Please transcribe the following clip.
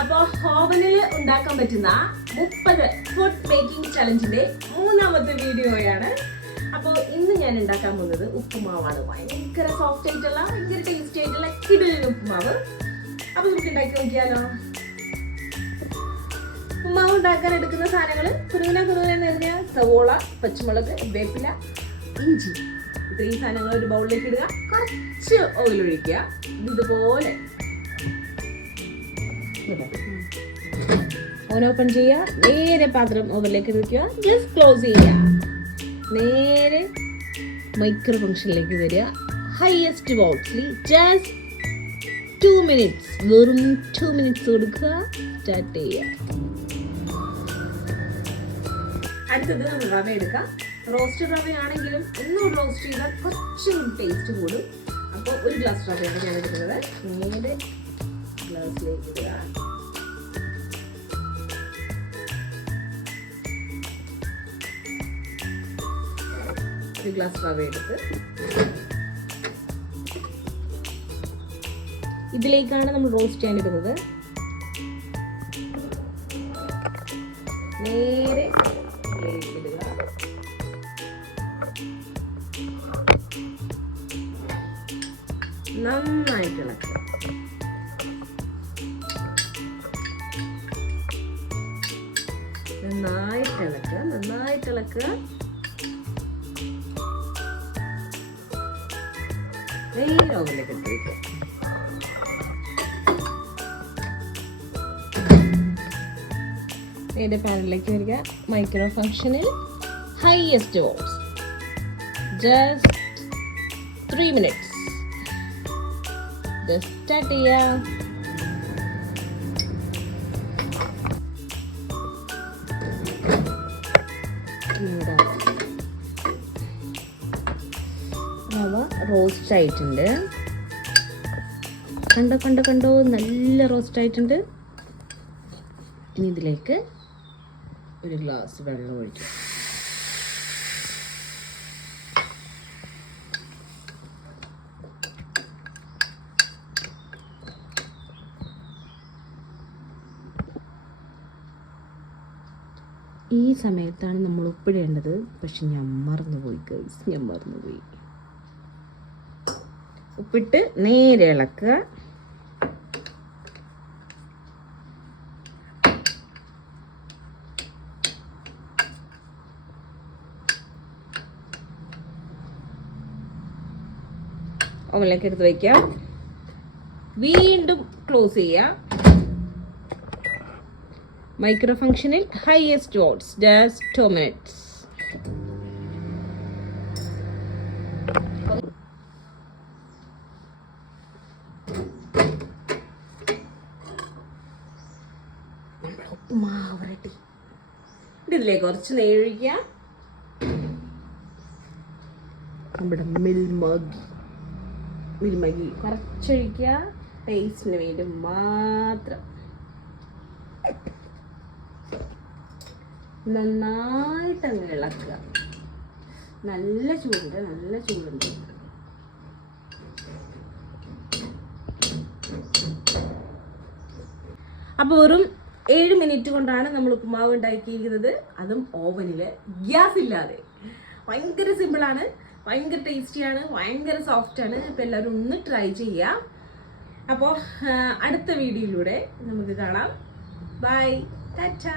അപ്പോൾ ഓവനിൽ ഉണ്ടാക്കാൻ പറ്റുന്ന 30 ഫുഡ് മേക്കിംഗ് ചലഞ്ചിന്റെ 3ാമത്തെ വീഡിയോയാണ്. അപ്പോൾ ഇന്ന് ഞാൻ ഉണ്ടാക്കാൻ പോകുന്നത് ഉപ്പുമാവാണ്. ഭയങ്കര സോഫ്റ്റ് ആയിട്ടുള്ള, ഭയങ്കര ടേസ്റ്റി ആയിട്ടുള്ള കിടിലൻ ഉപ്പുമാവ്. അപ്പൊ നമുക്ക് ഉണ്ടാക്കി നോക്കിയാലോ. ഉപ്പുമാവ് ഉണ്ടാക്കാൻ എടുക്കുന്ന സാധനങ്ങൾ കുരുവിനെന്ന് പറഞ്ഞാൽ സവോള, പച്ചമുളക്, വേപ്പില, ഇഞ്ചി, ഇത്രയും സാധനങ്ങൾ ഒരു ബൗളിലേക്ക് ഇടുക. കുറച്ച് ഓയിൽ ഒഴിക്കുക. ഇതുപോലെ ഓൺ ഓപ്പൺ ചെയ്യുക. നേരെ പാത്രം ഓവനിലേക്ക് വെക്കുക. ജസ്റ്റ് ക്ലോസ് ചെയ്യുക. നേരെ മൈക്രോ ഫംഗ്ഷനിലേക്ക് വരിക. ഹയസ്റ്റ് വോൾട്ട്സിൽ ജസ്റ്റ് 2 minutes, വെറും 2 minutes കൊടുക്കുക. സ്റ്റാർട്ട് ചെയ്യുക. അടുത്തത് നമ്മൾ റവ എടുക്കാം. റോസ്റ്റ് റവയാണെങ്കിലും ഒന്നും റോസ്റ്റ് ചെയ്താൽ കുറച്ചും ടേസ്റ്റ് കൂടും. അപ്പോൾ 1 ഗ്ലാസ് റവയാണ് ഞാൻ എടുക്കുന്നത്. നേരെ ഗ്ലാസ്സിലേക്ക് ഇടുക. ഒരു ഗ്ലാസ് റവ എടുത്ത് ഇതിലേക്കാണ് നമ്മൾ റോസ്റ്റ് ചെയ്യാൻ ഇടുന്നത്. നേരെ ഇടുക. നന്നായിട്ട് ഇളക്കുക. നന്നായിട്ട് ഇളക്കുക. നേരെ ഓവനിലേക്ക് എടുത്ത് വയ്ക്കുക. നേരെ പാനിലേക്ക് വരിക. മൈക്രോ ഫംഗ്ഷനിൽ highest volts just 3 minutes. Just start ചെയ്യാം. റവ റോസ്റ്റ് ആയിട്ടുണ്ട്. കണ്ടോ നല്ല റോസ്റ്റ് ആയിട്ടുണ്ട്. ഇനി ഇതിലേക്ക് 1 ഗ്ലാസ് വെള്ളം ഒഴിക്കുക. ഈ സമയത്താണ് നമ്മൾ ഉപ്പിടേണ്ടത്. പക്ഷെ ഞാൻ മറന്നുപോയി. ഉപ്പിട്ട് നേരെ ഇളക്കുക. ഓവനിലേക്ക് എടുത്ത് വയ്ക്കുക. വീണ്ടും ക്ലോസ് ചെയ്യുക. മൈക്രോ ഫംഗ്ഷനിൽ ഹൈയസ്റ്റ് വോൾട്ട്സ് ജസ്റ്റ് 2 minutes. ഉപ്പുമാവ് റെഡി. ഇതിലേക്ക് കുറച്ച് നെയ്യ് ഒഴിക്കുക. നമ്മുടെ മിൽമഗി കുറച്ചൊഴിക്കുക. ടേസ്റ്റിന് വേണ്ടി മാത്രം. നന്നായിട്ട് അങ്ങ് ഇളക്കുക. നല്ല ചൂടുണ്ട്. അപ്പോൾ വെറും 7 minute കൊണ്ടാണ് നമ്മൾ ഉപ്പുമാവ് ഉണ്ടാക്കിയിരിക്കുന്നത്. അതും ഓവനിൽ, ഗ്യാസ് ഇല്ലാതെ. ഭയങ്കര സിമ്പിളാണ്, ഭയങ്കര ടേസ്റ്റിയാണ്, ഭയങ്കര സോഫ്റ്റാണ്. അപ്പോൾ എല്ലാവരും ഒന്ന് ട്രൈ ചെയ്യുക. അപ്പോൾ അടുത്ത വീഡിയോയിലൂടെ നമുക്ക് കാണാം. ബൈ, ടാറ്റാ.